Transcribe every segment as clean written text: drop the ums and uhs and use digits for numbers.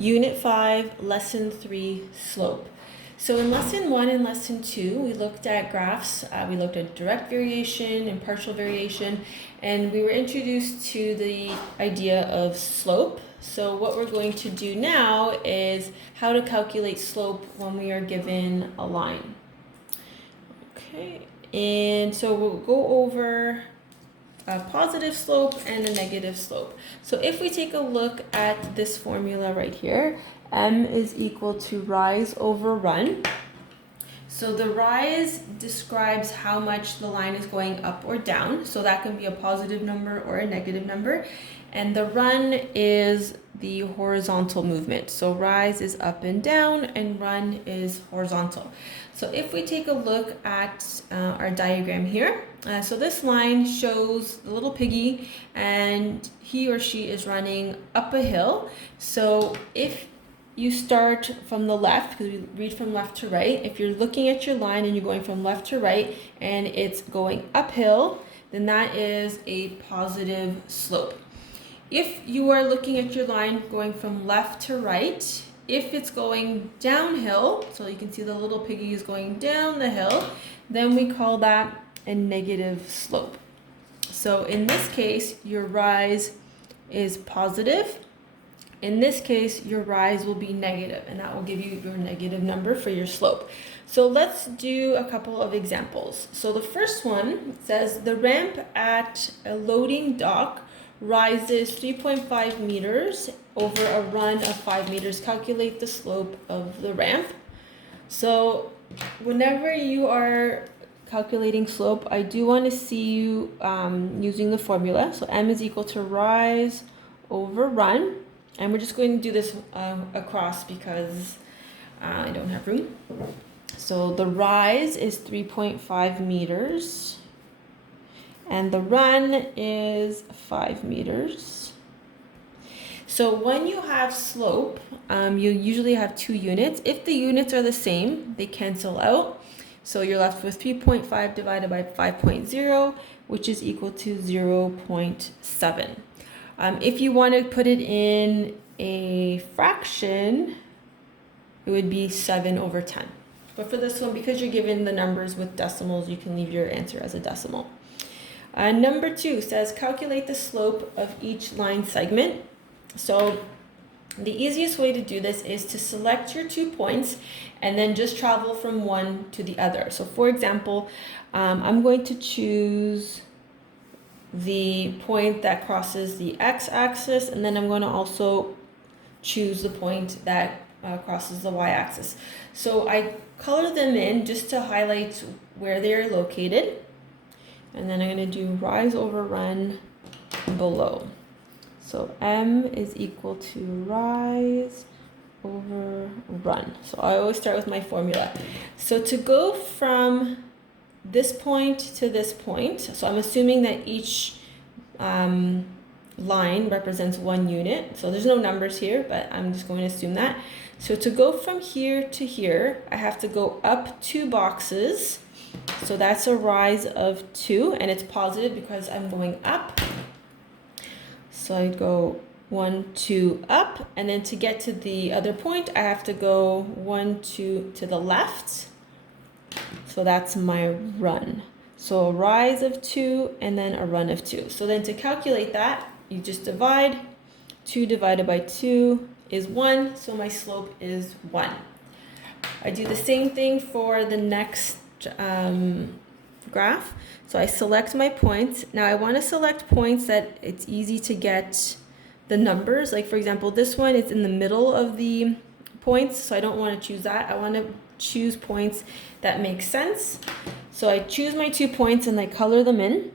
Unit 5, Lesson 3, Slope. So in Lesson 1 and Lesson 2, we looked at graphs. We looked at direct variation and partial variation, and we were introduced to the idea of slope. So what we're going to do now is how to calculate slope when we are given a line. Okay, and so we'll go over a positive slope and a negative slope. So if we take a look at this formula right here, m is equal to rise over run. So the rise describes how much the line is going up or down. So that can be a positive number or a negative number. And the run is the horizontal movement. So rise is up and down and run is horizontal. So if we take a look at our diagram here, so this line shows the little piggy and he or she is running up a hill. So if you start from the left, because we read from left to right, if you're looking at your line and you're going from left to right and it's going uphill, then that is a positive slope. If you are looking at your line going from left to right, if it's going downhill, so you can see the little piggy is going down the hill, then we call that a negative slope. So in this case, your rise is positive. In this case, your rise will be negative, and that will give you your negative number for your slope. So let's do a couple of examples. So the first one says the ramp at a loading dock rises 3.5 meters over a run of 5 meters. Calculate the slope of the ramp. So whenever you are calculating slope, I do want to see you using the formula. So m is equal to rise over run. And we're just going to do this across because I don't have room. So the rise is 3.5 meters. And the run is 5 meters. So when you have slope, you usually have two units. If the units are the same, they cancel out. So you're left with 3.5 divided by 5.0, which is equal to 0.7. If you want to put it in a fraction, it would be 7 over 10. But for this one, because you're given the numbers with decimals, you can leave your answer as a decimal. Number 2 says calculate the slope of each line segment. So the easiest way to do this is to select your 2 points and then just travel from one to the other. So for example, I'm going to choose the point that crosses the x-axis, and then I'm going to also choose the point that crosses the y-axis. So I color them in just to highlight where they're located, and then I'm going to do rise over run below. So m is equal to rise over run. So I always start with my formula. So to go from this point to this point, so I'm assuming that each line represents 1 unit. So there's no numbers here, but I'm just going to assume that. So to go from here to here, I have to go up 2 boxes. So that's a rise of 2, and it's positive because I'm going up. So I go 1, 2 up, and then to get to the other point, I have to go 1, 2 to the left. So that's my run. So a rise of 2 and then a run of 2. So then to calculate that, you just divide. 2 divided by 2 is 1, so my slope is 1. I do the same thing for the next graph. So I select my points. Now I want to select points that it's easy to get the numbers. Like for example, this one is in the middle of the points, so I don't want to choose that. I want to choose points that make sense. So I choose my 2 points and I color them in,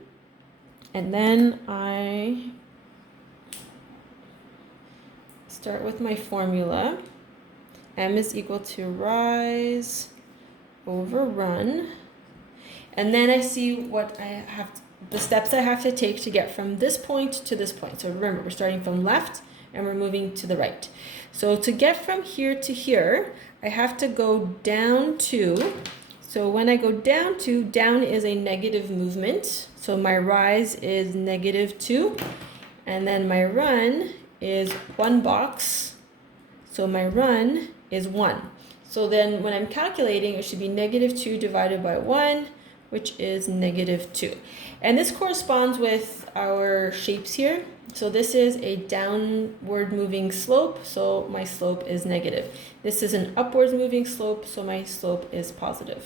and then I start with my formula. M is equal to rise over run, and then I see what I have the steps I have to take to get from this point to this point. So remember, we're starting from left and we're moving to the right. So to get from here to here, I have to go down 2. So when I go down 2, down is a negative movement. So my rise is negative 2, and then my run is 1 box. So my run is 1. So then when I'm calculating, it should be -2 divided by 1, which is -2. And this corresponds with our shapes here. So this is a downward moving slope, so my slope is negative. This is an upwards moving slope, so my slope is positive.